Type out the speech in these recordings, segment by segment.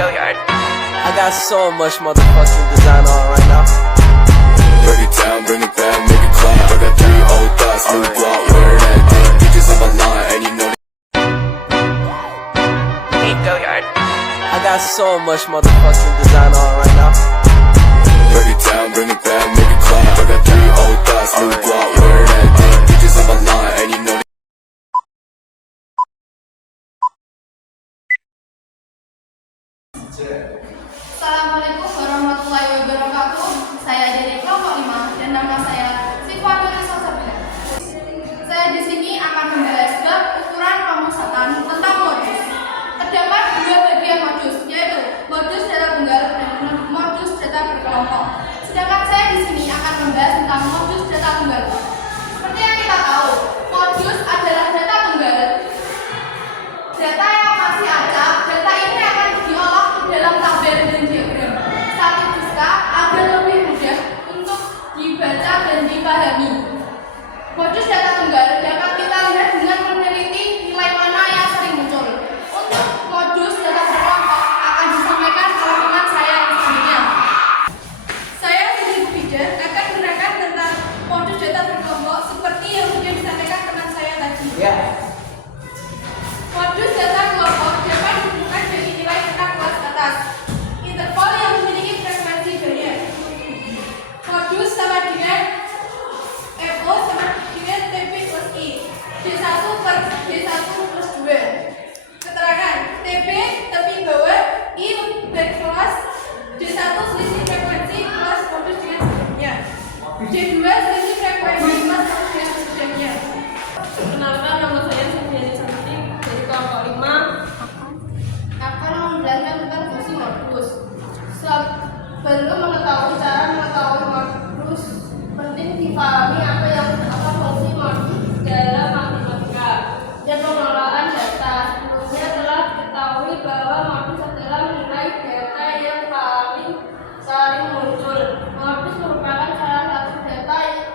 I got so much motherfucking design on right now. Break it down, bring it back, make it clap. I got 3 old thoughts, new block, where that thing. Bitches on my line, and you know I got so much motherfucking design on right now. break it down, bring it back, make it clap. I got 3 old thoughts, new block, where that thing. Bitches on my line, and you know Assalamualaikum warahmatullahi wabarakatuh. Saya dari kelompok 5 dan nama saya Sifwa Nurul Salsabila. Saya di sini akan membahas bab ukuran pemusatan tentang modus. Terdapat 2 bagian modus, yaitu modus data tunggal dan modus data berkelompok. Sedangkan saya di sini akan membahas tentang modus data tunggal. Seperti yang kita tahu, modus adalah data tunggal. Data yang masih acak, data ini akan diolah ke dalam tabel dan diagram statistika agar lebih mudah untuk dibaca dan dipahami. Modus data tunggal dapat kita lihat dengan meneliti nilai mana yang sering muncul. Untuk modus data berkelompok akan disampaikan oleh teman saya yang selanjutnya. Saya Siti Bida akan menerangkan tentang modus data berkelompok seperti yang sudah disampaikan teman saya tadi. Modus data kelompok dapat ditemukan dari nilai tentang kelas atas. Interval yang memiliki frekuensi banyak. Modus sama dengan FO sama dengan TP plus I. D1 per D1 plus 2. Keterangan TP tepi bawah I berkelas D1 selisih frekuensi plus modus dengan sebelumnya. D2 selisih frekuensi plus modus dengan sebelumnya. Perkenalkan, nama saya Sufiani Santi dari kelompok 5. Akan menjelaskan tentang fungsi modus. Sebelum mengetahui cara mengetahui modus, penting dipahami apa fungsi modus dalam matematika dan pengelolaan data. Sebelumnya telah diketahui bahwa modus adalah nilai data yang paling sering muncul. Modus merupakan salah satu data yang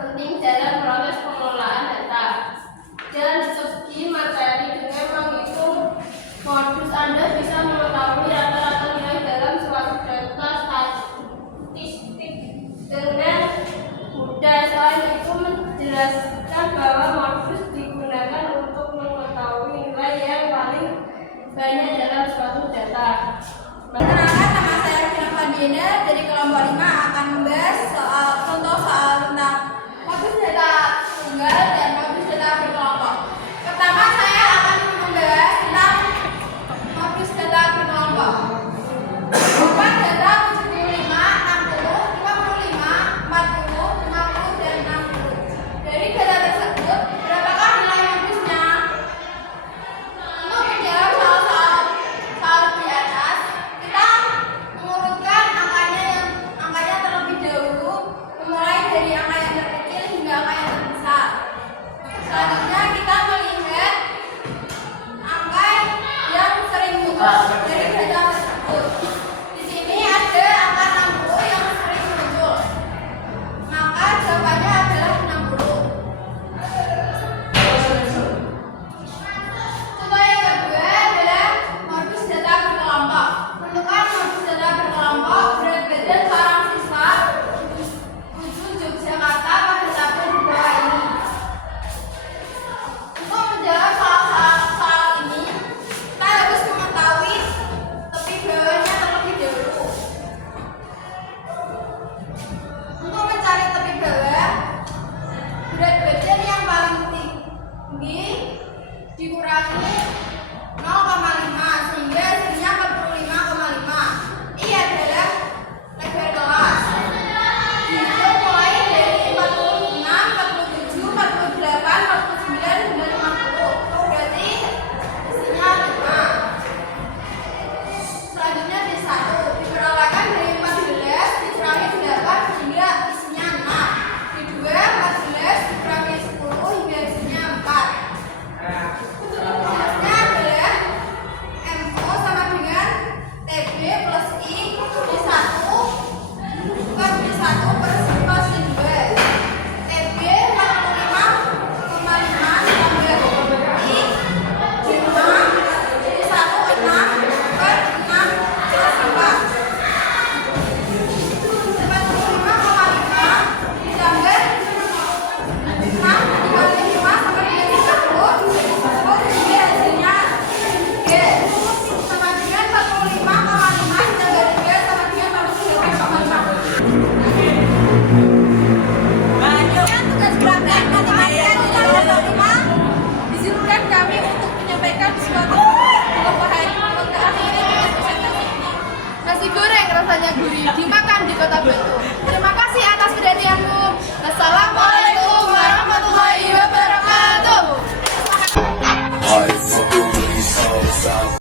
penting dalam proses pengelolaan data. Dan segi materi dengan menghitung modus, Anda bisa mengetahui rata-rata nilai dalam suatu data statistik dengan mudah. Selain itu menjelaskan bahwa modus digunakan untuk mengetahui nilai yang paling banyak dalam suatu data. Perkenalkan, nama saya Vina Fadiana dari kelompok 5 akan membahas contoh soal tentang modus data tunggal dan modus data berkelompok. Pertama, saya akan membahas tentang modus data berkelompok. Berupa data 75, 60, 55, 40, 50, dan 60. Dari data tersebut, berapakah nilai modusnya? Untuk menjawab soal di atas, kita mengurutkan angkanya terlebih dahulu, memulai dari angka yang terkecil hingga angka yang terbesar. Selanjutnya kita melihat angka yang sering muncul dari data tersebut. Di sini ada angka 60 yang sering muncul, maka jawabannya adalah 60. Contoh yang kedua adalah modus data berkelompok. Tentukan modus data berkelompok berat badan seorang siswa menuju Yogyakarta pada tabel di bawah ini. Untuk menjawab soal ini, kita harus mengetahui tepi bawahnya terlebih dahulu. Untuk mencari tepi bawah, berat badan yang paling tinggi dikurangi 0,5 sehingga hasilnya 45,5. Ini adalah lebar kelas. Dihitung mulai dari 46, 47, 48, 49, hingga 50. Berarti isinya 5. Selanjutnya D1 diperolakan dari 14 dikurangi 8 hingga isinya 6. D2 14 dikurangi 10 hingga isinya 4. Selanjutnya adalah rasanya gurih dimakan di kota Batu. Terima kasih atas perhatianmu. Assalamualaikum warahmatullahi wabarakatuh. High fucking